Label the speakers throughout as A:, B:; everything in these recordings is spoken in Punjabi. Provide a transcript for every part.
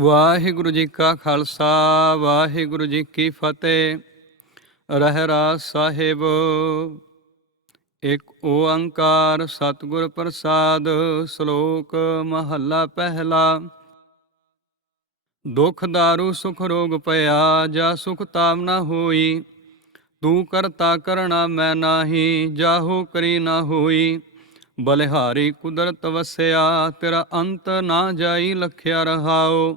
A: ਵਾਹਿਗੁਰੂ ਜੀ ਕਾ ਖਾਲਸਾ ਵਾਹਿਗੁਰੂ ਜੀ ਕੀ ਫਤਿਹ ਰਹਿਰਾ ਸਾਹਿਬ ਇੱਕ ਓੰਕਾਰ ਸਤਿਗੁਰ ਪ੍ਰਸਾਦ ਸ਼ਲੋਕ ਮਹੱਲਾ ਪਹਿਲਾ ਦੁਖ ਦਾਰੂ ਸੁਖ ਰੋਗ ਪਿਆ ਜਾ ਸੁਖ ਤਾਮ ਨਾ ਹੋਈ ਤੂੰ ਕਰਤਾ ਕਰਣਾ ਮੈਂ ਨਾਹੀ ਜਾਹੂ ਕਰੀ ਨਾ ਹੋਈ ਬਲਿਹਾਰੀ ਕੁਦਰਤ ਵਸਿਆ ਤੇਰਾ ਅੰਤ ਨਾ ਜਾਈ ਲਖਿਆ ਰਹਾਓ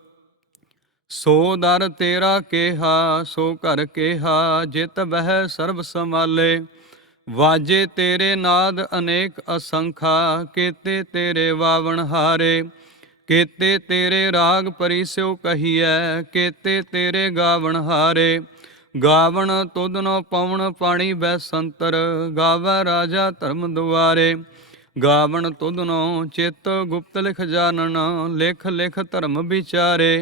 A: ਸੋ ਦਰ ਤੇਰਾ ਕੇਹਾ ਸੋ ਘਰ ਕੇਹਾ ਜਿਤ ਬਹਿ ਸਰਬ ਸੰਭਾਲੇ ਵਾਜੇ ਤੇਰੇ ਨਾਦ ਅਨੇਕ ਅਸੰਖਾ ਕੀਤੇ ਤੇਰੇ ਵਾਵਣ ਹਾਰੇ ਕੀਤੇ ਤੇਰੇ ਰਾਗ ਪਰਿਸਿਉ ਕਹੀਐ ਕੀਤੇ ਤੇਰੇ ਗਾਵਣ ਹਾਰੇ ਗਾਵਣ ਤੁਧ ਨੋ ਪਵਣ ਪਾਣੀ ਬੈ ਸੰਤਰ ਗਾਵੈ ਰਾਜਾ ਧਰਮ ਦੁਆਰੇ ਗਾਵਣ ਤੁਧ ਨੋ ਚਿਤ ਗੁਪਤ ਲਿਖ ਜਾਣਨ ਲਿਖ ਲਿਖ ਧਰਮ ਵਿਚਾਰੇ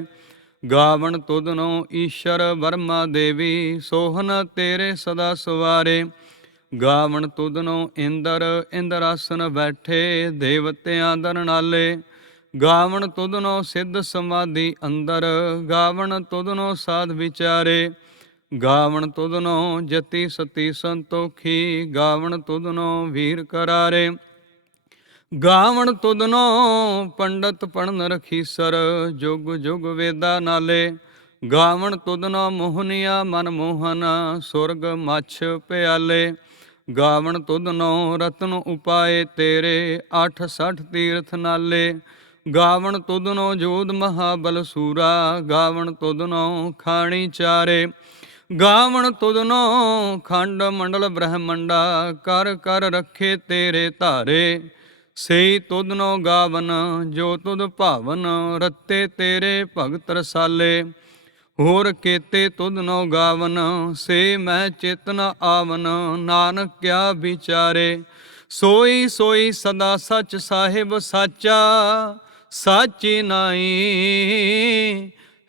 A: ਗਾਵਣ ਤੁਧਨੋ ਈਸ਼ਰ ਵਰਮਾ ਦੇਵੀ ਸੋਹਨ ਤੇਰੇ ਸਦਾ ਸਵਾਰੇ ਗਾਵਣ ਤੁਧਨੋ ਇੰਦਰ ਇੰਦਰ ਆਸਨ ਬੈਠੇ ਦੇਵਤਿਆਂ ਦਰਨਾਲੇ ਗਾਵਣ ਤੁਧਨੋ ਸਿੱਧ ਸਮਾਧੀ ਅੰਦਰ ਗਾਵਣ ਤੁਧਨੋ ਸਾਧ ਵਿਚਾਰੇ ਗਾਵਣ ਤੁਧਨੋ ਜਤੀ ਸਤੀ ਸੰਤੋਖੀ ਗਾਵਣ ਤੁਧਨੋ ਵੀਰ ਕਰਾਰੇ ਗਾਵਣ ਤੁਦਨੋ ਪੰਡਤ ਪੜਨ ਰਖੀ ਸਰ ਜੁਗ ਜੁਗ ਵੇਦਾ ਨਾਲੇ ਗਾਵਣ ਤੁਦਨੋ ਮੋਹਨੀਆ ਮਨ ਮੋਹਨ ਸੁਰਗ ਮਛ ਪਿਆਲੇ ਗਾਵਣ ਤੁਦਨੋ ਰਤਨ ਉਪਾਏ ਤੇਰੇ 86 ਤੀਰਥ ਨਾਲੇ ਗਾਵਣ ਤੁਦਨੋ ਜੋਧ ਮਹਾਬਲ ਸੂਰਾ ਗਾਵਣ ਤੁਦਨੋ ਖਾਣੀ ਚਾਰੇ ਗਾਵਣ ਤੁਦਨੋ ਖੰਡ ਮੰਡਲ ਬ੍ਰਹਮੰਡਾ ਕਰ ਕਰ ਰੱਖੇ ਤੇਰੇ ਧਾਰੇ ਸੇ ਤੁਧ ਨੋ ਗਾਵਨ ਜੋ ਤੁਧ ਭਾਵਨ ਰਤੇ ਤੇਰੇ ਭਗਤ ਰਸਾਲੇ ਹੋਰ ਕੇਤੇ ਤੁਧ ਨੋ ਗਾਵਨ ਸੇ ਮੈਂ ਚੇਤਨ ਆਵਨ ਨਾਨਕ ਕਿਆ ਵਿਚਾਰੇ ਸੋਈ ਸੋਈ ਸਦਾ ਸੱਚ ਸਾਹਿਬ ਸਾਚਾ ਸਾਚੀ ਨਾਈ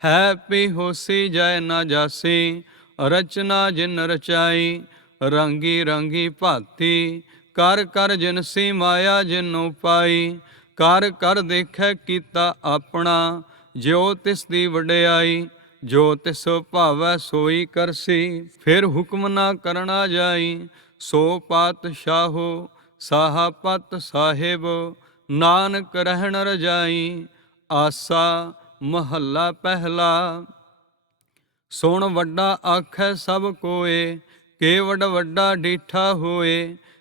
A: ਹੈਪੀ ਹੋਸੀ ਜੈ ਨਾ ਜਾਸੀ ਰਚਨਾ ਜਿਨ ਰਚਾਈ ਰੰਗੀ ਰੰਗੀ ਭਾਤੀ ਕਰ ਕਰ ਜਿਨ ਸੀ ਮਾਇਆ ਜਿਨੋ ਪਾਈ ਕਰ ਕਰ ਦੇਖੈ ਕੀਤਾ ਆਪਣਾ ਜਿਉ ਤਿਸ ਦੀ ਵਡਿਆਈ ਜੋ ਤਿਸ ਭਾਵੈ ਸੋਈ ਕਰਸੀ ਫਿਰ ਹੁਕਮ ਨਾ ਕਰਨਾ ਜਾਈ ਸੋ ਪਾਤਸ਼ਾਹੋ ਸਾਹਾ ਪਤ ਸਾਹਿਬ ਨਾਨਕ ਰਹਿਣ ਰਜਾਈ ਆਸਾ ਮਹੱਲਾ ਪਹਿਲਾ ਸੁਣ ਵੱਡਾ ਆਖੈ ਸਭ ਕੋਏ ਕੇਵੜ ਵੱਡਾ ਡੀਠਾ ਹੋਏ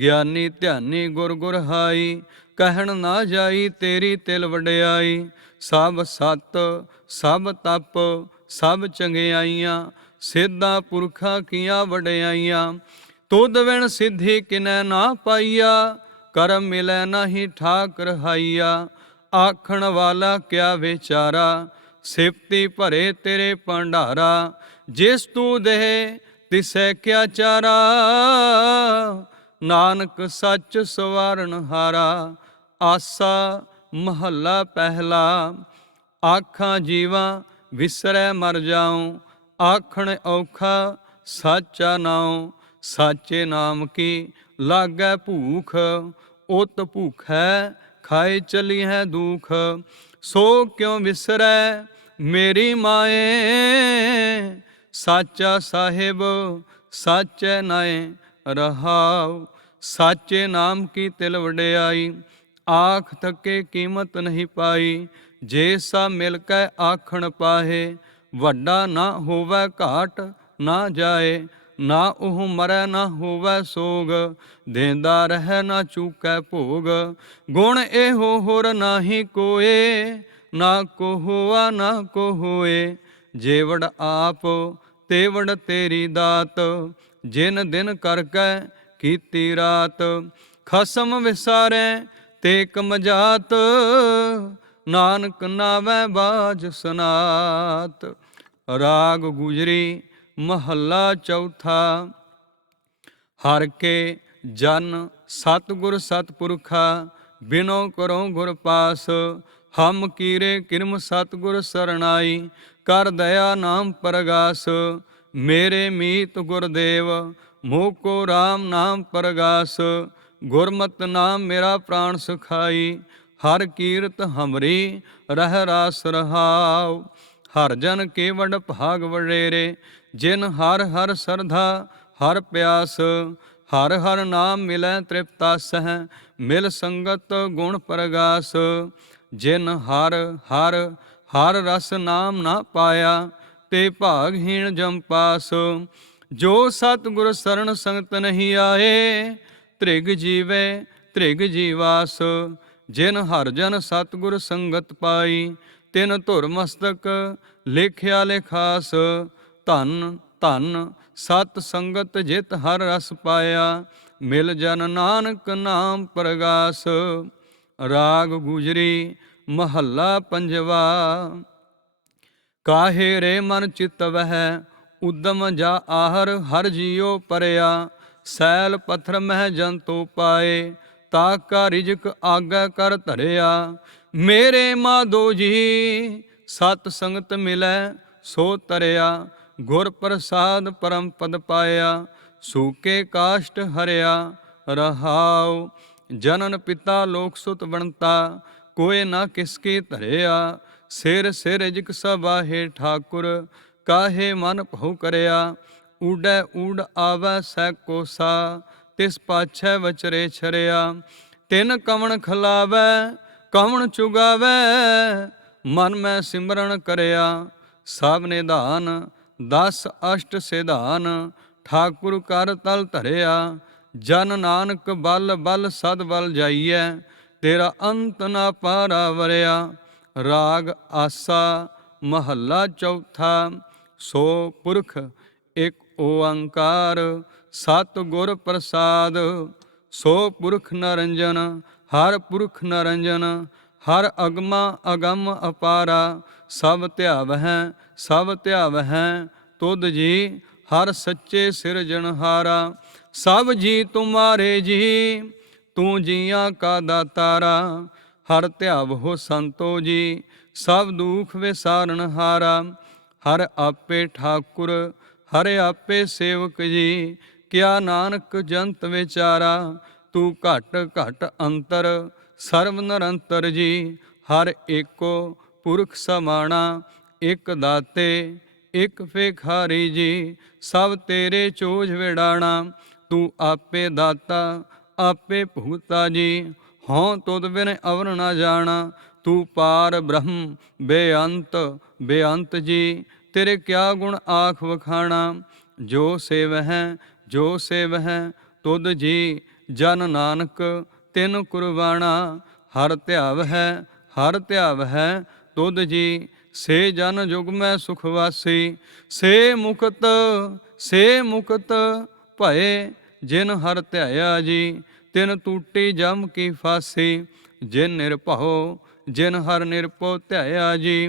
A: ਗਿਆਨੀ ਧਿਆਨੀ ਗੁਰ ਗੁਰ ਹਾਈ ਕਹਿਣ ਨਾ ਜਾਈ ਤੇਰੀ ਤਿਲ ਵਡਿਆਈ ਸਭ ਸਤ ਸਭ ਤਪ ਸਭ ਚੰਗਿਆਈਆਂ ਸਿੱਧਾ ਪੁਰਖਾ ਕੀਆਂ ਵਡਿਆਈਆਂ ਤੁਧ ਵਿਣ ਸਿੱਧੀ ਕਿਨੈ ਨਾ ਪਾਈਆ ਕਰਮ ਮਿਲੈ ਨਹੀਂ ਠਾਕ ਰਹਾਈਆ ਆਖਣ ਵਾਲਾ ਕਿਆ ਵਿਚਾਰਾ ਸਿਫਤੀ ਭਰੇ ਤੇਰੇ ਭੰਡਾਰਾ ਜਿਸ ਤੂੰ ਦੇ ਤਿਸੈ ਕਿਆ ਚਾਰਾ ਨਾਨਕ ਸੱਚ ਸਵਰਨ ਹਾਰਾ ਆਸਾ ਮਹੱਲਾ ਪਹਿਲਾ ਆਖਾਂ ਜੀਵਾ ਵਿਸਰੈ ਮਰ ਜਾਉ ਆਖਣ ਔਖਾ ਸਾਚਾ ਨਾਉ ਸਾਚੇ ਨਾਮ ਕੀ ਲਾਗੈ ਭੂਖ ਉਤ ਭੁਖੈ ਖਾਏ ਚਲੀ ਹੈ ਦੁਖ ਸੋ ਕਿਉ ਵਿਸਰੈ ਮੇਰੀ ਮਾਏ ਸਾਚਾ ਸਾਹਿਬ ਸਾਚੈ ਨਾਏ ਰਹਾਉ ਸਾਚੇ ਨਾਮ ਕੀ ਤਿਲ ਵਡਿਆਈ ਆਖ ਥੱਕੇ ਕੀਮਤ ਨਹੀਂ ਪਾਈ ਜੇ ਸਾ ਮਿਲ ਕੈ ਆਖਣ ਪਾਹੇ ਵੱਡਾ ਨਾ ਹੋਵੇ ਘਾਟ ਨਾ ਜਾਏ ਨਾ ਉਹ ਮਰੈ ਨਾ ਹੋਵੇ ਸੋਗ ਦੇਂਦਾ ਰਹਿ ਨਾ ਚੂਕੈ ਭੋਗ ਗੁਣ ਇਹੋ ਹੋਰ ਨਾਹੀ ਕੋਏ ਨਾ ਕੋ ਹੋਆ ਨਾ ਕੋ ਹੋਏ ਜੇਵੜ ਆਪ ਤੇਵੜ ਤੇਰੀ ਦਾਤ ਜਿਨ ਦਿਨ ਕਰਕੇ ਕੀਤੀ ਰਾਤ ਖਸਮ ਵਿਸਾਰੇ ਤੇ ਕਮਜਾਤ ਨਾਨਕ ਨਾਵੇਂ ਬਾਜ ਸੁਨਾਤ ਰਾਗ ਗੁਜਰੀ ਮਹੱਲਾ ਚੌਥਾ ਹਰ ਕੇ ਜਨ ਸਤਗੁਰ ਸਤਪੁਰਖਾ ਬਿਨੋ ਕਰੋ ਗੁਰ ਪਾਸ ਹਮ ਕੀਰੇ ਕਿਰਮ ਸਤਗੁਰ ਸਰਣਾਈ ਕਰ ਦਇਆ ਨਾਮ ਪਰਗਾਸ ਮੇਰੇ ਮੀਤ ਗੁਰਦੇਵ ਮੂਹ ਕੋ RAM ਨਾਮ ਪਰਗਾਸ ਗੁਰਮਤ ਨਾਮ ਮੇਰਾ ਪ੍ਰਾਣ ਸੁਖਾਈ ਹਰ ਕੀਰਤ ਹਮਰੀ ਰਹਿ ਰਾਸ ਰਹਾਉ ਹਰ ਜਨ ਕੇਵਡ ਭਾਗ ਵਡੇਰੇ ਜਿਨ ਹਰ ਹਰ ਸਰਧਾ ਹਰ ਪਿਆਸ ਹਰ ਹਰ ਨਾਮ ਮਿਲੈ ਤ੍ਰਿਪਤਾ ਸਹਿ ਮਿਲ ਸੰਗਤ ਗੁਣ ਪ੍ਰਗਾਸ ਜਿਨ ਹਰ ਹਰ ਹਰ ਰਸ ਨਾਮ ਨਾ ਪਾਇਆ ਤੇ ਭਾਗਹੀਣ ਜੰਪਾਸ ਜੋ ਸਤਿਗੁਰ ਸਰਣ ਸੰਗਤ ਨਹੀਂ ਆਏ ਤ੍ਰਿਗ ਜੀਵੇ ਤ੍ਰਿਗ ਜੀਵਾਸ ਜਿਨ ਹਰ ਜਨ ਸਤਿਗੁਰ ਸੰਗਤ ਪਾਈ ਤਿਨ ਧੁਰ ਮਸਤਕ ਲੇਖਿਆ ਲੇਖਾਸ ਧਨ ਧਨ ਸਤ ਸੰਗਤ ਜਿਤ ਹਰ ਰਸ ਪਾਇਆ ਮਿਲ ਜਨ ਨਾਨਕ ਨਾਮ ਪ੍ਰਗਾਸ ਰਾਗ ਗੁਜਰੀ ਮਹੱਲਾ ਪੰਜਵਾ ਕਾਹੇ ਰੇ ਮਨ ਚਿਤ ਵਹਿ ਉਦਮ ਜਾ ਆਹਰ ਹਰ ਜੀਉ ਪਰਿਆ ਸੈਲ ਪਥਰ ਮਹਿ ਜੰਤੂ ਪਾਏ ਤਾ ਕਾ ਰਿਜਕ ਆਗਾ ਕਰ ਧਰਿਆ ਮੇਰੇ ਮਾਦੋ ਜੀ ਸਤ ਸੰਗਤ ਮਿਲੈ ਸੋ ਤਰਿਆ ਗੁਰ ਪ੍ਰਸਾਦ ਪਰਮ ਪਦ ਪਾਇਆ ਸੂਕੇ ਕਾਸ਼ਟ ਹਰਿਆ ਰਹਾਉ ਜਨਨ ਪਿਤਾ ਲੋਕ ਸੁਤ ਬਣਤਾ ਕੋਏ ਨਾ ਕਿਸਕੇ ਧਰਿਆ ਸਿਰ ਸਿਰ ਜਿਕ ਸਭਾ ਹੈ ਠਾਕੁਰ ਕਾਹੇ ਮਨ ਭਉ ਕਰਿਆ ਊੜੈ ਊੜ ਆਵੈ ਸੈ ਕੋਸਾ ਤਿਸ ਪਾਛੈ ਵਚਰੇ ਛਰਿਆ ਤਿਨ ਕਵਣ ਖਲਾਵੈ ਕਵਣ ਚੁਗਾਵੈ ਮਨ ਮੈਂ ਸਿਮਰਨ ਕਰਿਆ ਸਭ ਨਿਧਾਨ 10 ਅਸ਼ਟ ਸਿਧਾਨ ਠਾਕੁਰ ਕਰ ਤਲ ਧਰਿਆ ਜਨ ਨਾਨਕ ਬਲ ਬਲ ਸਦ ਬਲ ਜਾਈਐ ਤੇਰਾ ਅੰਤ ਨਾ ਪਾਰਾ ਵਰਿਆ ਰਾਗ ਆਸਾ ਮਹੱਲਾ ਚੌਥਾ ਸੋ ਪੁਰਖ ਇੱਕ ਓੰਕਾਰ ਸਤ ਗੁਰ ਪ੍ਰਸਾਦ ਸੋ ਪੁਰਖ ਨਰੰਜਨ ਹਰ ਪੁਰਖ ਨਰੰਜਨ ਹਰ ਅਗਮਾ ਅਗੰਮ ਅਪਾਰਾ ਸਭ ਧਿਆਵ ਹੈ ਸਭ ਧਿਆਵ ਹੈ ਤੁਧ ਜੀ ਹਰ ਸੱਚੇ ਸਿਰਜਣਹਾਰਾ ਸਭ ਜੀ ਤੁਮਾਰੇ ਜੀ ਤੂੰ ਜੀਆਂ ਕਾ ਦਾਤਾਰਾ ਹਰ ਧਿਆਵ ਹੋ ਸੰਤੋ ਜੀ ਸਭ ਦੁਖ ਵਿਸਾਰਨ ਹਰ ਆਪੇ ਠਾਕੁਰ ਹਰ ਆਪੇ ਸੇਵਕ ਜੀ ਕਿਆ ਨਾਨਕ ਜੰਤ ਵਿਚਾਰਾ ਤੂੰ ਘਟ ਘਟ ਅੰਤਰ ਸਰਬ ਨਿਰੰਤਰ ਜੀ ਹਰ ਏਕੋ ਪੁਰਖ ਸਮਾਣਾ ਇਕ ਦਾਤੇ ਇਕ ਫੇਖਾਰੀ ਜੀ ਸਭ ਤੇਰੇ ਚੋਜ ਵਿੜਾਣਾ ਤੂੰ ਆਪੇ ਦਾਤਾ ਆਪੇ ਭੂਤਾ ਜੀ ਹਉ ਤੁਧ ਬਿਨ ਅਵਰ ਨਾ ਜਾਣਾ ਤੂੰ ਪਾਰ ਬ੍ਰਹਮ ਬੇਅੰਤ ਬੇਅੰਤ ਜੀ ਤੇਰੇ ਕਿਆ ਗੁਣ ਆਖ ਵਖਾਣਾ ਜੋ ਸੇਵਹਿ ਜੋ ਸੇਵਹਿ ਤੁਧ ਜੀ ਜਨ ਨਾਨਕ ਤਿਨ ਕੁਰਬਾਣਾ ਹਰ ਧਿਆਵ ਹੈ ਹਰ ਧਿਆਵ ਹੈ ਤੁਧ ਜੀ ਸੇ ਜਨ ਜੁਗ ਮੈਂ ਸੁਖ ਵਾਸੀ ਸੇ ਮੁਕਤ ਸੇ ਮੁਕਤ ਭਏ ਜਿਨ ਹਰ ਧਿਆਇਆ ਜੀ ਤਿਨ ਟੂਟੀ ਜਮ ਕੀ ਫਾਸੀ ਜਿਨ ਨਿਰਭਉ ਜਿਨ ਹਰ ਨਿਰਭਉ ਧਿਆਇਆ ਜੀ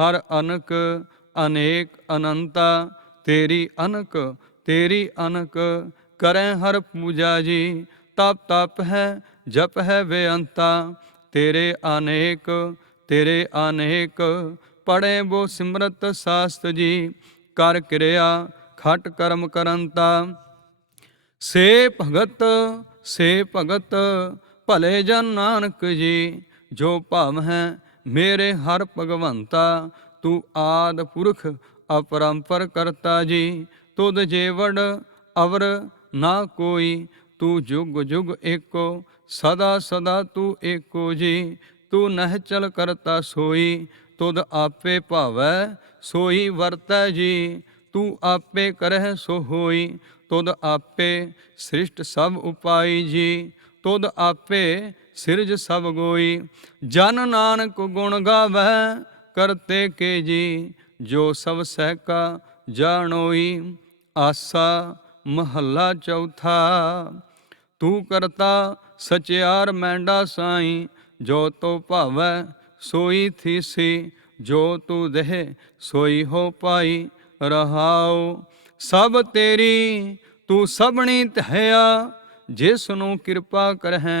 A: ਹਰ ਅਨਕ ਅਨੇਕ ਅਨੰਤਾ ਤੇਰੀ ਅਨਕ ਤੇਰੀ ਅਨਕ ਕਰੈ ਹਰ ਪੂਜਾ ਜੀ ਤਪ ਤਪ ਹੈ ਜਪ ਹੈ ਬੇਅੰਤਾ ਤੇਰੇ ਅਨੇਕ ਤੇਰੇ ਅਨੇਕ ਪੜੇ ਬੋ ਸਿਮਰਤ ਸਾਸਤ ਜੀ ਕਰ ਕਿਰਿਆ ਖਟ ਕਰਮ ਕਰੰਤਾ ਸੇ ਭਗਤ ਸੇ ਭਗਤ ਭਲੇ ਜਨ ਨਾਨਕ ਜੀ ਜੋ ਭਾਵ ਹੈ ਮੇਰੇ ਹਰ ਭਗਵੰਤਾ ਤੂੰ ਆਦ ਪੁਰਖ ਅਪਰੰਪਰ ਕਰਤਾ ਜੀ ਤੁਧ ਜੇਵੜ ਅਵਰ ਨਾ ਕੋਈ ਤੂੰ ਜੁਗ ਜੁਗ ਏਕੋ ਸਦਾ ਸਦਾ ਤੂੰ ਏਕੋ ਜੀ ਤੂੰ ਨਹਿ ਚਲ ਕਰਤਾ ਸੋਈ ਤੁਧ ਆਪੇ ਭਾਵੈ ਸੋਈ ਵਰਤੈ ਜੀ ਤੂੰ ਆਪੇ ਕਰਹਿ ਸੋ ਹੋਈ ਤੁਧ ਆਪੇ ਸ੍ਰਿਸ਼ਟ ਸਭ ਉਪਾਈ ਜੀ ਤੁਧ ਆਪੇ ਸਿਰਜ ਸਭ ਗੋਈ ਜਨ ਨਾਨਕ ਗੁਣ ਗਾਵੇ ਕਰਤੇ ਕੇ ਜੀ ਜੋ ਸਭ ਸਹਿ ਕਾ ਜਾਣੋਈ ਆਸਾ ਮਹੱਲਾ ਚੌਥਾ ਤੂੰ ਕਰਤਾ ਸਚਿਆਰ ਮੈਂਡਾ ਸਾਈ ਜੋ ਤੋ ਭਾਵੈ ਸੋਈ ਥੀਸੀ ਜੋ ਤੂੰ ਦੇਹ ਸੋਈ ਹੋ ਪਾਈ ਰਹਾਉ ਸਭ ਤੇਰੀ ਤੂੰ ਸਭਣੀ ਤਹਿਆ ਜਿਸ ਨੂੰ ਕਿਰਪਾ ਕਰਹਿ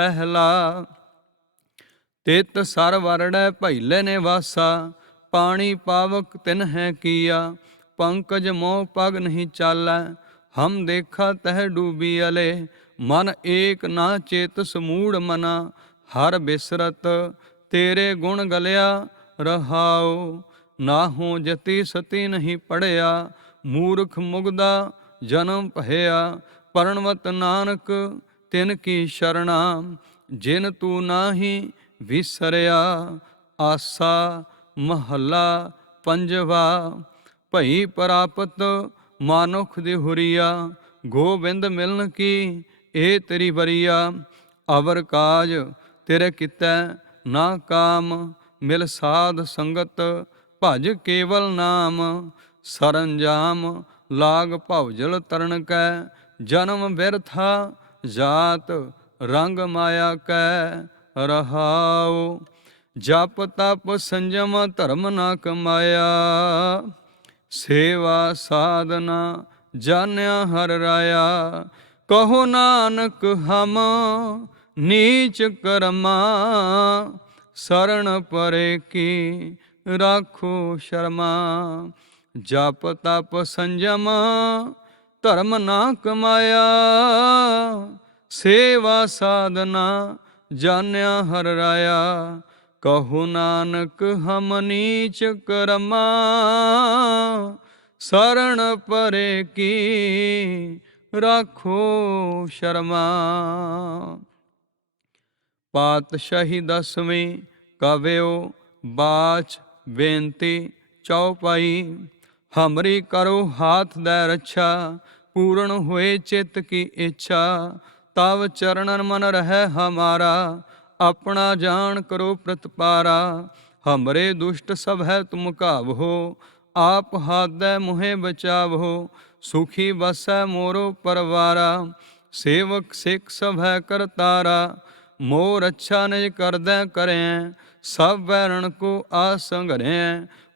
A: ਪਹਿਲਾ ਤਿਤ ਸਰ ਵਰੜੈ ਭੈਲੇ ਨੇ ਵਾਸਾ ਪਾਣੀ ਪਾਵਕ ਤਿਨ ਹੈ ਕੀਆ ਪੰਕਜ ਮੋਹ ਪਗ ਨਹੀਂ ਚਾਲੈ ਹਮ ਦੇਖਾ ਤਹ ਡੂਬੀ ਅਲੇ ਮਨ ਏਕ ਨਾ ਚੇਤ ਸਮੂੜ ਮਨਾ ਹਰ ਬਿਸਰਤ ਤੇਰੇ ਗੁਣ ਗਲਿਆ ਰਹਾਉ ਨਾ ਹੋ ਜਤੀ ਸਤੀ ਨਹੀਂ ਪੜਿਆ ਮੂਰਖ ਮੁਗਦਾ ਜਨਮ ਭਇਆ ਪਰਣਵਤ ਨਾਨਕ ਤਿਨ ਕੀ ਸ਼ਰਣਾ ਜਿਨ ਤੂੰ ਨਾਹੀ ਵਿਸਰਿਆ ਆਸਾ ਮਹੱਲਾ ਪੰਜਵਾ ਭਈ ਪ੍ਰਾਪਤ ਮਾਨੁਖ ਦੇ ਹੁਰੀਆ ਗੋਬਿੰਦ ਮਿਲਨ ਕੀ ਏ ਤੇਰੀ ਬਰੀਆ ਅਵਰ ਕਾਜ ਤੇਰੇ ਕੀਤਾ ਨਾ ਕਾਮ ਮਿਲ ਸਾਧ ਸੰਗਤ ਭਜ ਕੇਵਲ ਨਾਮ ਸਰੰਜਾਮ ਲਾਗ ਭਵਜਲ ਤਰਨ ਕੈ ਜਨਮ ਵਿਰਥਾ ਜਾਤ ਰੰਗ ਮਾਇਆ ਕੈ ਰਹਾਉ ਜਪ ਤਪ ਸੰਜਮ ਧਰਮ ਨਾ ਕਮਾਇਆ ਸੇਵਾ ਸਾਧਨਾ ਜਾਣਿਆ ਹਰ ਰਾਇਆ ਕਹੋ ਨਾਨਕ ਹਮ ਨੀਚ ਕਰਮਾ ਸਰਣ ਪਰੇ ਕੀ ਰਾਖੋ ਸ਼ਰਮਾ ਜਪ ਤਪ ਸੰਜਮ ਧਰਮ ਨਾ ਕਮਾਇਆ ਸੇਵਾ ਸਾਧਨਾ ਜਾਣਿਆ ਹਰ ਰਾਇਆ ਕਹੋ ਨਾਨਕ ਹਮ ਨੀਚ ਕਰਮਾ ਸਰਣ ਪਰੇ ਕੀ ਰੱਖੋ ਸ਼ਰਮਾ ਪਾਤਸ਼ਾਹੀ ਦਸਵੇਂ ਕਵਿਓ ਬਾਚ ਬੇਨਤੀ ਚੌਪਾਈ ਹਮਰੀ ਕਰੋ ਹਾਥ ਦਾ ਰੱਛਾ ਪੂਰਨ ਹੋਏ ਚਿੱਤ ਕੀ ਇੱਛਾ ਤਵ ਚਰਨਨ ਮਨ ਰਹਿ ਹਮਾਰਾ ਆਪਣਾ ਜਾਣ ਕਰੋ ਪ੍ਰਤਪਾਰਾ ਹਮਰੇ ਦੁਸ਼ਟ ਸਭ ਹੈ ਤੁਮ ਕਾਵਹੋ ਆਪ ਹਾਦੈ ਮੁਹੇ ਬਚਾਵਹੋ ਸੁਖੀ ਵਸੈ ਮੋਰੋ ਪਰਵਾਰਾ ਸੇਵਕ ਸਿਖ ਸਭ ਕਰਤਾਰਾ ਮੋਰ ਅੱਛਾ ਨਿਜ ਕਰਦੈ ਕਰੈ ਸਭ ਵੈਰਣ ਕੋ ਆਸੰਗ ਰਹਿ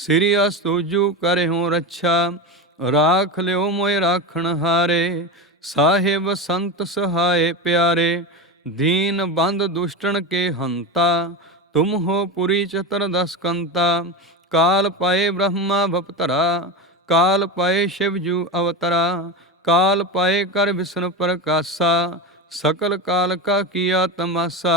A: ਸ੍ਰੀ ਅਸਤੂਜੂ ਕਰਿਓ ਰੱਛਾ ਰਾਖ ਲਿਓ ਮੋਇ ਰਾਖਣ ਹਾਰੇ ਸਾਹਿਬ ਸੰਤ ਸਹਾਏ ਪਿਆਰੇ ਦੀਨ ਬੰਦ ਦੁਸ਼ਟਣ ਕੇ ਹੰਤਾ ਤੁਮ ਹੋ ਪੁਰੀ ਚਤਰ ਦਸ ਕੰਤਾ ਕਾਲ ਪਾਏ ਬ੍ਰਹਮਾ ਭਪਤਰਾ ਕਾਲ ਪਾਏ ਸ਼ਿਵ ਜੂ ਅਵਤਰਾ ਕਾਲ ਪਾਏ ਕਰ ਵਿਸ਼ਨ ਪ੍ਰਕਾਸ਼ਾ ਸਕਲ ਕਾਲ ਕਾ ਕੀਆ ਤਮਾਸਾ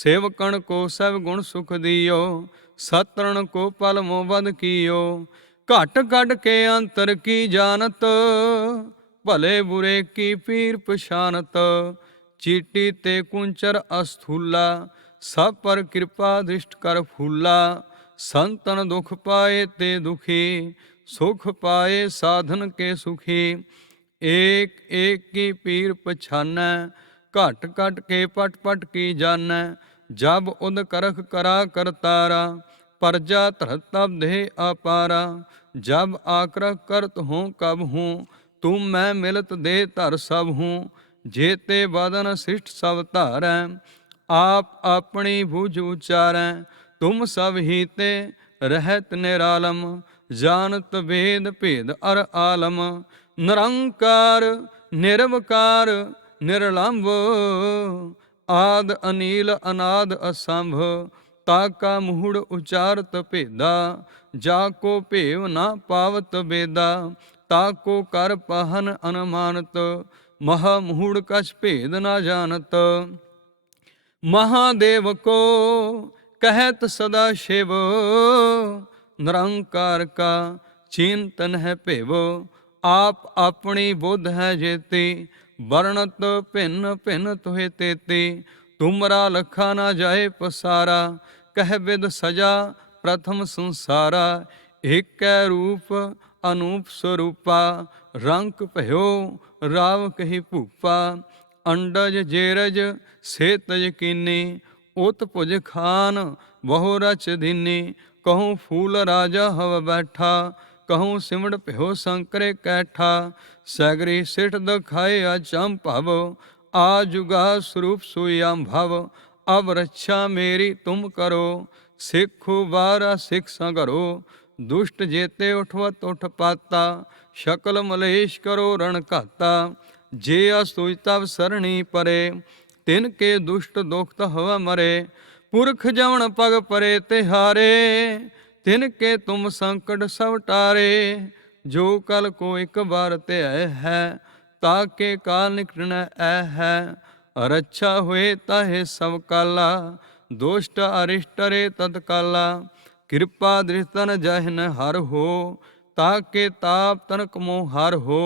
A: ਸੇਵਕਣ ਕੋ ਸਭ ਗੁਣ ਸੁਖ ਦਿਓ ਸਤਰਣ ਕੋ ਪਲ ਮੋ ਬੰਦ ਕੀਓ ਘਟ ਕੱਢ ਕੇ ਅੰਤਰ ਕੀ ਜਾਣਤ ਭਲੇ ਬੁਰੇ ਕੀ ਪੀਰ ਪਛਾਨਤ ਚੀਟੀ ਤੇ ਕੁੰਚਰ ਅਸਥੂਲਾ ਸਭ ਪਰ ਕਿਰਪਾ ਦ੍ਰਿਸ਼ਟ ਕਰ ਫੂਲਾ ਸੰਤਨ ਦੁਖ ਪਾਏ ਤੇ ਦੁਖੀ ਸੁਖ ਪਾਏ ਸਾਧਨ ਕੇ ਸੁਖੀ ਏਕ ਏਕ ਕੀ ਪੀਰ ਪਛਾਨੈ ਘਟ ਘਟ ਕੇ ਪਟ ਪਟ ਕੀ ਜਾਣੈ ਜਬ ਉਦ ਕਰਖ ਕਰਾ ਕਰਤਾਰਾ ਪਰਜਾ ਧਰ ਤਬ ਦੇ ਅਪਾਰਾ ਜਬ ਆਕਰ ਕਰਤ ਹੂੰ ਕਬ ਹੂੰ ਤੂੰ ਮੈਂ ਮਿਲਤ ਦੇ ਧਰ ਸਭ ਹੂੰ ਜੇਤੇ ਬਦਨ ਸਿਸ਼ਟ ਸਭ ਧਾਰੈ ਆਪ ਆਪਣੀ ਬੁਝ ਉਚਾਰੈ ਤੁਮ ਸਭ ਹੀ ਤੇ ਰਹਿਤ ਨਿਰਾਲਮ ਜਾਣਤ ਵੇਦ ਭੇਦ ਅਰ ਆਲਮ ਨਿਰੰਕਾਰ ਨਿਰਵਕਾਰ ਨਿਰਲੰਭ ਆਦ ਅਨੀਲ ਅਨਾਦ ਅਸੰਭ ਤਾਕਾ ਕਾ ਮੂੜ ਉਚਾਰਤ ਭੇਦਾ ਜਾ ਕੋ ਭੇਵ ਨਾ ਪਾਵਤ ਬੇਦਾ ਤਾਕੋ ਕਰ ਪਹਨ ਅਨਮਾਨਤ ਮਹ ਮੂੜ ਕਛ ਭੇਦ ਨਾ ਜਾਣਤ ਮਹਾਦੇਵ ਕੋ ਕਹਿਤ ਸਦਾ ਸ਼ਿਵ ਨਿਰੰਕਾਰ ਕਾ ਚਿੰਤਨ ਹੈ ਭੇਵ ਆਪ ਆਪਣੀ ਬੁੱਧ ਹੈ ਜੇਤੀ ਵਰਣਤ ਭਿੰਨ ਭਿੰਨ ਤੁਹੇ ਤੇਤੇ ਤੁਮਰਾ ਲਖਾ ਨਾ ਜਾਏ ਪਸਾਰਾ ਕਹਿ ਬਿਦ ਸਜਾ ਪ੍ਰਥਮ ਸੰਸਾਰਾ ਏਕੈ ਰੂਪ ਅਨੂਪ ਸਰੂਪਾ ਰੰਗ ਭਇਓ ਰਾਵ ਕਹੀ ਭੂਪਾ ਅੰਡਜ ਜੇਰਜ ਸੇਤਜ ਕੀਨੇ ਉਤ ਪੁਜ ਖਾਨ ਬਹੁ ਰਚ ਦਿਨੇ ਕਹਉ ਫੂਲ ਰਾਜਾ ਹਵ ਬੈਠਾ ਕਹਉ ਸਿਮੜ ਭਿਓ ਸੰਕਰੇ ਕੈਠਾ ਸਗਰੀ ਸਿਠ ਦਖਾਏ ਆਚਮ ਭਵ ਆ ਜੁਗਾ ਸਰੂਪ ਸੁਯਮ ਭਵ ਅਬ ਰੱਛਾ ਮੇਰੀ ਤੁਮ ਕਰੋ ਸਿੱਖੁ ਵਾਰਾ ਸਿੱਖ ਸੰਗਰੋ ਦੁਸ਼ਟ ਜੇਤੇ ਉਠਵਤ ਉਠ ਪਾਤਾ ਸ਼ਕਲ ਮਲੇਸ਼ ਕਰੋ ਰਣ ਘਾਤਾ ਜੇ ਅਸੁਜ ਤਵ ਸਰਣੀ ਪਰੇ ਤਿਨ ਕੇ ਦੁਸ਼ਟ ਦੁਖਤ ਹਵਾ ਮਰੇ ਪੁਰਖ ਜਵਣ ਪਗ ਪਰੇ ਤੇ ਹਾਰੇ ਤਿਨ ਕੇ ਤੁਮ ਸੰਕਟ ਸਭ ਟਾਰੇ ਜੋ ਕਲ ਕੋ ਇੱਕ ਵਾਰ ਧਿਆਇ ਹੈ ਤਾ ਕੇ ਕਾਲ ਨਿਕਟਣ ਐ ਹੈ ਰੱਛਾ ਹੋਏ ਤਾਹੇ ਸਭ ਕਾਲਾ ਦੋਸ਼ਟ ਅਰਿਸ਼ਟਰੇ ਤਤ ਕਾਲਾ ਕਿਰਪਾ ਦ੍ਰਿਸ਼ਤਨ ਜਹਨ ਹਰ ਹੋ ਤਾ ਕੇ ਤਾਪ ਤਨਕ ਮੋ ਹਰ ਹੋ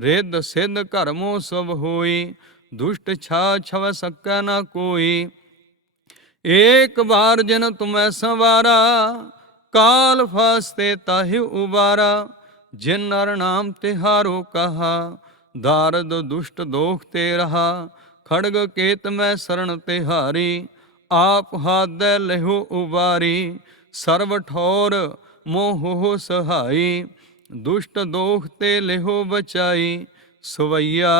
A: ਰਿੱਧ ਸਿੰਧ ਕਰਮੋ ਸਭ ਹੋਈ ਦੁਸ਼ਟ ਛਾ ਛਵ ਸਕੈ ਨਾ ਕੋਈ ਏਕ ਵਾਰ ਜਨ ਤੁਮੈ ਸੰਵਾਰਾ ਕਾਲ ਫਾਸਤੇ ਤਾਹਿ ਉਬਾਰਾ ਜਿਨ ਨਰ ਨਾਮ ਤਿਹਾਰੋ ਕਹਾ ਦਾਰਦ ਦੁਸ਼ਟ ਦੋਖ ਤੇ ਰਹਾ ਖੜਗ ਕੇਤ ਮੈਂ ਸਰਣ ਤਿਹਾਰੀ ਆਪ ਹਾਦੈ ਲਹਿਉ ਉਬਾਰੀ ਸਰਵ ਠੌਰ ਮੋਹ ਸਹਾਈ ਦੁਸ਼ਟ ਦੋਖ ਤੇ ਲਿਹੋ ਬਚਾਈ ਸਵਈਆ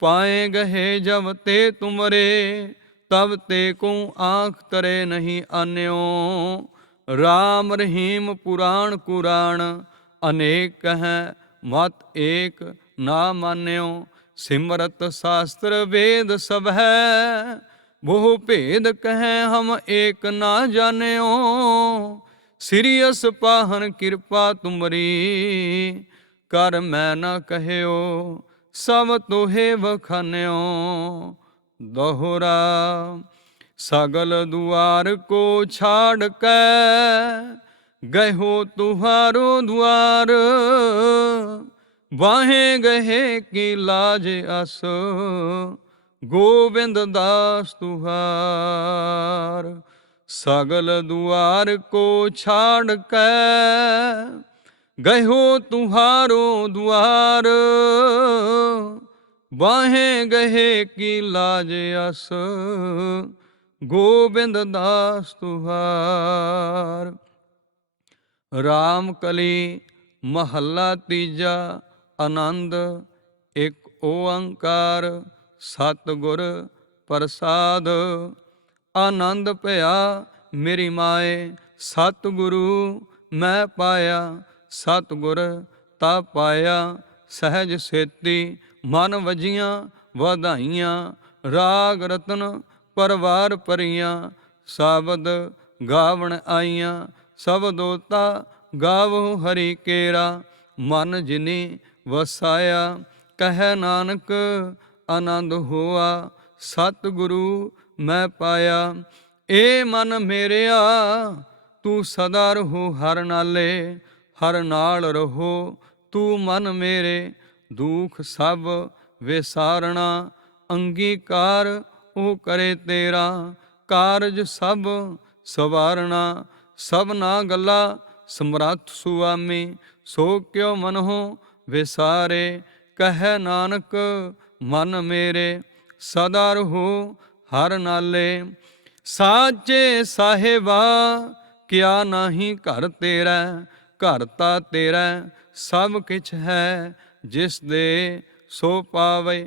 A: ਪਾਏ ਗਹੇ ਜਬ ਤੇ ਤੁਮਰੇ ਤਬ ਤੇ ਕੋ ਆਖ ਤਰੇ ਨਹੀਂ ਆਨਿਓ ਰਾਮ ਰਹੀਮ ਪੁਰਾਣ ਕੁਰਾਨ ਅਨੇਕ ਹੈ ਮਤ ਏਕ ਨਾ ਮੰਨਿਓ ਸਿਮਰਤ ਸ਼ਾਸਤਰ ਵੇਦ ਸਭ ਹੈ ਬਹੁ ਭੇਦ ਕਹੈ ਹਮ ਏਕ ਨਾ ਜਾਣਿਓ ਸਿਰਿਅਸ ਪਾਹਨ ਕਿਰਪਾ ਤੁਮਰੀ ਕਰ ਮੈਂ ਨਾ ਕਹਿਓ ਸਭ ਤੋਹੇ ਵਖਾਨਿਓ ਦੋਹਰਾ ਸਗਲ ਦੁਆਰ ਕੋ ਛਾੜ ਕੇ ਗਏ ਹੋ ਤੁਹਾਰੋ ਦੁਆਰ ਵਾਹੇ ਗਏ ਕੀ ਲਾਜ ਅਸ ਗੋਬਿੰਦ ਦਾਸ ਤੁਹਾਰ ਸਗਲ ਦੁਆਰ ਕੋ ਛਾੜ ਕੇ ਗਏ ਹੋ ਤੁਹਾਰੋ ਦੁਆਰ ਵਾਹੇ ਗਏ ਕੀ ਲਾਜ ਅਸ ਗੋਬਿੰਦ ਦਾਸ ਤੁਹਾਰ RAM ਕਲੀ ਮਹੱਲਾ ਤੀਜਾ ਆਨੰਦ ਇੱਕ ਓੰਕਾਰ ਸਤਗੁਰ ਪ੍ਰਸਾਦ ਆਨੰਦ ਭਇਆ ਮੇਰੀ ਮਾਏ ਸਤਗੁਰੂ ਮੈਂ ਪਾਇਆ ਸਤਗੁਰ ਤਾ ਪਾਇਆ ਸਹਿਜ ਸੇਤੀ ਮਨ ਵਜੀਆਂ ਵਧਾਈਆਂ ਰਾਗ ਰਤਨ ਪਰਵਾਰ ਪਰੀਆਂ ਸਾਬਦ ਗਾਵਣ ਆਈਆਂ ਸਭ ਦੋਤਾ ਗਾਵਹੁ ਹਰੀ ਕੇਰਾ ਮਨ ਜਿਨੇ ਵਸਾਇਆ ਕਹੈ ਨਾਨਕ ਆਨੰਦ ਹੋਆ ਸਤ ਗੁਰੂ ਮੈਂ ਪਾਇਆ ਏ ਮਨ ਮੇਰਿਆ ਤੂੰ ਸਦਾ ਰਹੋ ਹਰ ਨਾਲੇ ਹਰ ਨਾਲ ਰਹੋ ਤੂੰ ਮਨ ਮੇਰੇ ਦੁਖ ਸਭ ਵਿਸਾਰਣਾ ਅੰਗੀਕਾਰ ਉਹ ਕਰੇ ਤੇਰਾ ਕਾਰਜ ਸਭ ਸਵਾਰਣਾ ਸਭ ਨਾ ਗੱਲਾ ਸਮਰੱਥ ਸੁਆਮੀ ਸੋ ਕਿਉ ਮਨਹੁ ਵਿਸਾਰੇ ਕਹਿ ਨਾਨਕ ਮਨ ਮੇਰੇ ਸਦਾ ਰਹੂ ਹਰ ਨਾਲੇ ਸਾਚੇ ਸਾਹਿਬਾ ਕਿਆ ਨਾਹੀ ਘਰ ਤੇਰਾ ਘਰ ਤਾ ਤੇਰਾ ਸਭ ਕਿਛ ਹੈ ਜਿਸ ਦੇ ਸੋ ਪਾਵੇ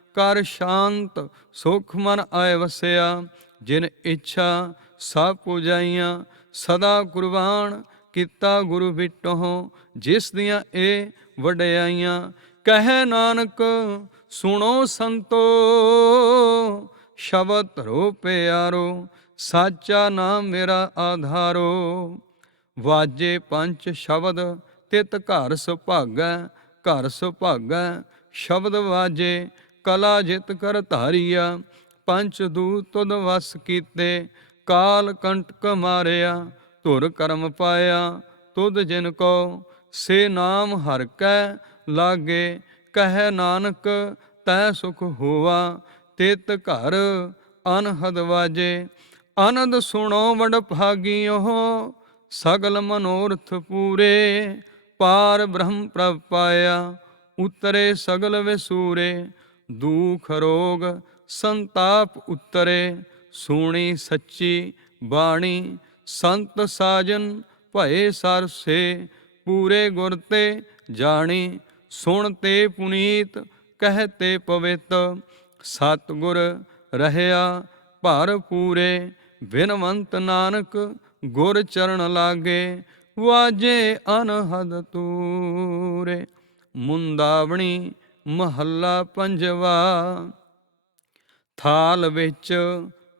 A: ਕਰ ਸ਼ਾਂਤ ਸੁਖ ਮਨ ਆਏ ਵਸਿਆ ਜਿਨ ਇੱਛਾ ਸਭ ਪੁਜਾਈਆਂ ਸਦਾ ਕੁਰਬਾਨ ਕੀਤਾ ਗੁਰੂ ਵਿਟੋ ਜਿਸ ਦੀਆਂ ਇਹ ਵਡਿਆਈਆਂ ਕਹਿ ਨਾਨਕ ਸੁਣੋ ਸੰਤੋ ਸ਼ਬਦ ਧਰੋ ਆਰੋ ਸਾਚਾ ਨਾਮ ਮੇਰਾ ਆਧਾਰੋ ਵਾਜੇ ਪੰਜ ਸ਼ਬਦ ਤਿਤ ਘਰ ਸੁਭਾਗਾ ਘਰ ਸੁਭਾਗਾ ਸ਼ਬਦ ਵਾਜੇ ਕਲਾ ਜਿਤ ਕਰ ਧਾਰੀਆ ਪੰਚ ਦੂਤ ਤੁਧ ਵਸ ਕੀਤੇ ਕਾਲ ਕੰਟਕ ਮਾਰਿਆ ਧੁਰ ਕਰਮ ਪਾਇਆ ਤੁਧ ਜਿਨ ਕੋ ਸੇ ਨਾਮ ਹਰ ਕੈ ਲਾਗੇ ਕਹਿ ਨਾਨਕ ਤੈ ਸੁਖ ਹੋਵਾ ਤਿਤ ਘਰ ਅਨਹਦ ਵਾਜੇ ਆਨੰਦ ਸੁਣੋ ਵਡ ਉਹ ਸਗਲ ਮਨੋਰਥ ਪੂਰੇ ਪਾਰ ਬ੍ਰਹਮ ਪ੍ਰਭ ਪਾਇਆ ਉਤਰੇ ਸਗਲ ਵਿਸੂਰੇ ਦੁਖ ਰੋਗ ਸੰਤਾਪ ਉਤਰੇ ਸੋਣੀ ਸੱਚੀ ਬਾਣੀ ਸੰਤ ਸਾਜਨ ਭਏ ਸਰਸੇ ਪੂਰੇ ਗੁਰ ਤੇ ਜਾਣੀ ਸੁਣ ਤੇ ਪੁਨੀਤ ਤੇ ਪਵਿੱਤ ਸਤ ਗੁਰ ਰਹਿਆ ਭਰ ਪੂਰੇ ਬਿਨਵੰਤ ਨਾਨਕ ਗੁਰ ਚਰਨ ਲਾਗੇ ਵਾਜੇ ਅਨਹਦ ਤੂਰੇ ਮੁੰਦਾਵਣੀ ਮਹੱਲਾ ਪੰਜਵਾ ਥਾਲ ਵਿੱਚ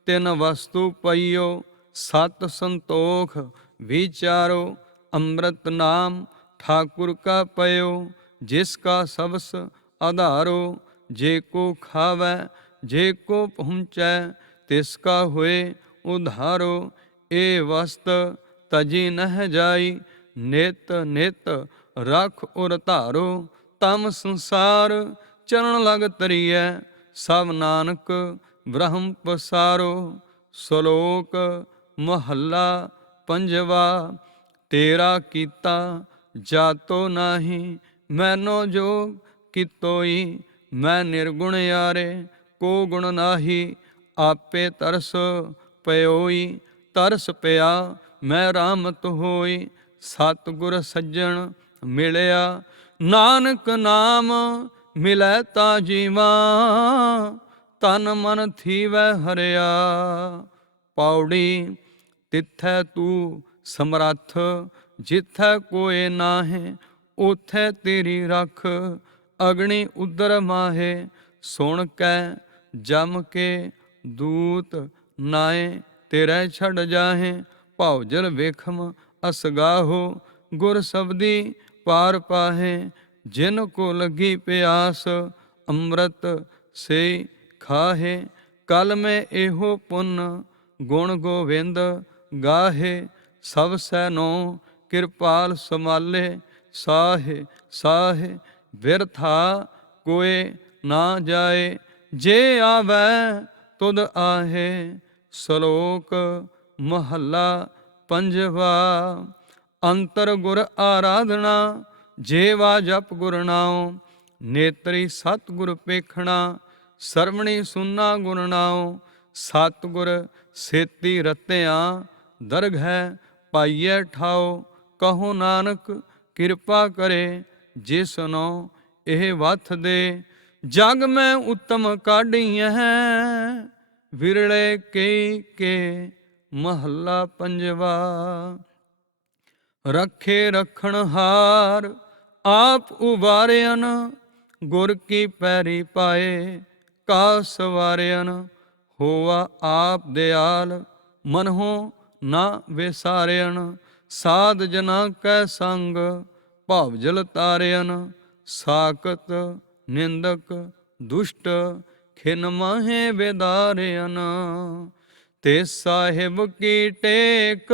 A: ਤਿੰਨ ਵਸਤੂ ਪਈਓ ਸਤ ਸੰਤੋਖ ਵਿਚਾਰੋ ਅੰਮ੍ਰਿਤ ਨਾਮ ਠਾਕੁਰ ਕਾ ਪਇਓ ਜਿਸ ਕਾ ਸਬਸ ਆਧਾਰੋ ਜੇ ਕੋ ਖਾਵੇ ਜੇ ਕੋ ਪਹੁੰਚੈ ਤਿਸ ਕਾ ਹੋਏ ਉਧਾਰੋ ਏ ਵਸਤ ਤਜੀ ਨਹ ਜਾਈ ਨਿਤ ਨਿਤ ਰਖ ਉਰ ਧਾਰੋ ਤਮ ਸੰਸਾਰ ਚਰਨ ਲਗ ਤਰੀਐ ਸਭ ਨਾਨਕ ਬ੍ਰਹਮ ਪਸਾਰੋ ਸ਼ਲੋਕ ਮਹੱਲਾ ਪੰਜਵਾ ਤੇਰਾ ਕੀਤਾ ਜਾਤੋ ਨਾਹੀ ਮੈਨੋ ਜੋਗ ਕੀਤੋਈ ਮੈਂ ਨਿਰਗੁਣ ਯਾਰੇ ਕੋ ਗੁਣ ਨਾਹੀ ਆਪੇ ਤਰਸ ਪਇਓਈ ਤਰਸ ਪਿਆ ਮੈਂ ਰਾਮਤ ਹੋਈ ਸਤਗੁਰ ਸੱਜਣ ਮਿਲਿਆ ਨਾਨਕ ਨਾਮ ਮਿਲੈ ਤਾ ਜੀਵਾ ਤਨ ਮਨ ਥੀਵੈ ਹਰਿਆ ਪੌੜੀ ਤਿੱਥੈ ਤੂੰ ਸਮਰੱਥ ਜਿੱਥੈ ਕੋਏ ਨਾਹੇ ਉਥੈ ਤੇਰੀ ਰਖ ਅਗਣੀ ਉਦਰ ਮਾਹੇ ਸੁਣ ਕੈ ਜਮ ਕੇ ਦੂਤ ਨਾਏ ਤੇਰੇ ਛੜ ਜਾਹੇ ਭਉਜਲ ਵੇਖਮ ਅਸਗਾਹੋ ਗੁਰ ਸਬਦੀ ਪਾਰ ਪਾਹੇ ਜਿਨ ਕੋ ਲੱਗੀ ਪਿਆਸ ਅੰਮ੍ਰਿਤ ਸੇ ਖਾਹੇ ਕਲ ਮੈਂ ਇਹੋ ਪੁੰਨ ਗੁਣ ਗੋਵਿੰਦ ਗਾਹੇ ਸਭ ਸੈ ਨੋ ਕਿਰਪਾਲ ਸਮਾਲੇ ਸਾਹੇ ਸਾਹੇ ਵਿਰਥਾ ਕੋਏ ਨਾ ਜਾਏ ਜੇ ਆਵੈ ਤੁਧ ਆਹੇ ਸ਼ਲੋਕ ਮਹੱਲਾ ਪੰਜਵਾ ਅੰਤਰ ਗੁਰ ਆਰਾਧਨਾ ਜੇਵਾ ਜਪ ਗੁਰ ਨਾਉ ਨੇਤਰੀ ਸਤ ਗੁਰ ਪੇਖਣਾ ਸਰਵਣੀ ਸੁਨਾ ਗੁਰ ਨਾਉ ਸਤ ਗੁਰ ਸੇਤੀ ਰਤਿਆਂ ਦਰਗ ਹੈ ਪਾਈਐ ਠਾਉ ਕਹੋ ਨਾਨਕ ਕਿਰਪਾ ਕਰੇ ਜਿਸ ਨੋ ਇਹ ਵਥ ਦੇ ਜਗ ਮੈਂ ਉਤਮ ਕਾਢੀਐ ਵਿਰਲੇ ਕੇ ਕੇ ਮਹੱਲਾ ਪੰਜਵਾ ਰਖੇ ਰਖਣ ਹਾਰ ਆਪ ਉਵਾਰਿਆਨ ਗੁਰ ਕੀ ਪੈਰੀ ਪਾਏ ਕਾ ਸਵਾਰਿਆਨ ਹੋਵਾ ਆਪ ਦਿਆਲ ਮਨਹੁ ਨਾ ਵਿਸਾਰਿਆਨ ਸਾਧ ਜਨਾ ਕੈ ਸੰਗ ਭਵ ਜਲ ਤਾਰਿਆਨ ਸਾਕਤ ਨਿੰਦਕ ਦੁਸ਼ਟ ਖਿਨ ਮਹੇ ਵਿਦਾਰਿਆਨ ਤੇ ਸਾਹਿਬ ਕੀ ਟੇਕ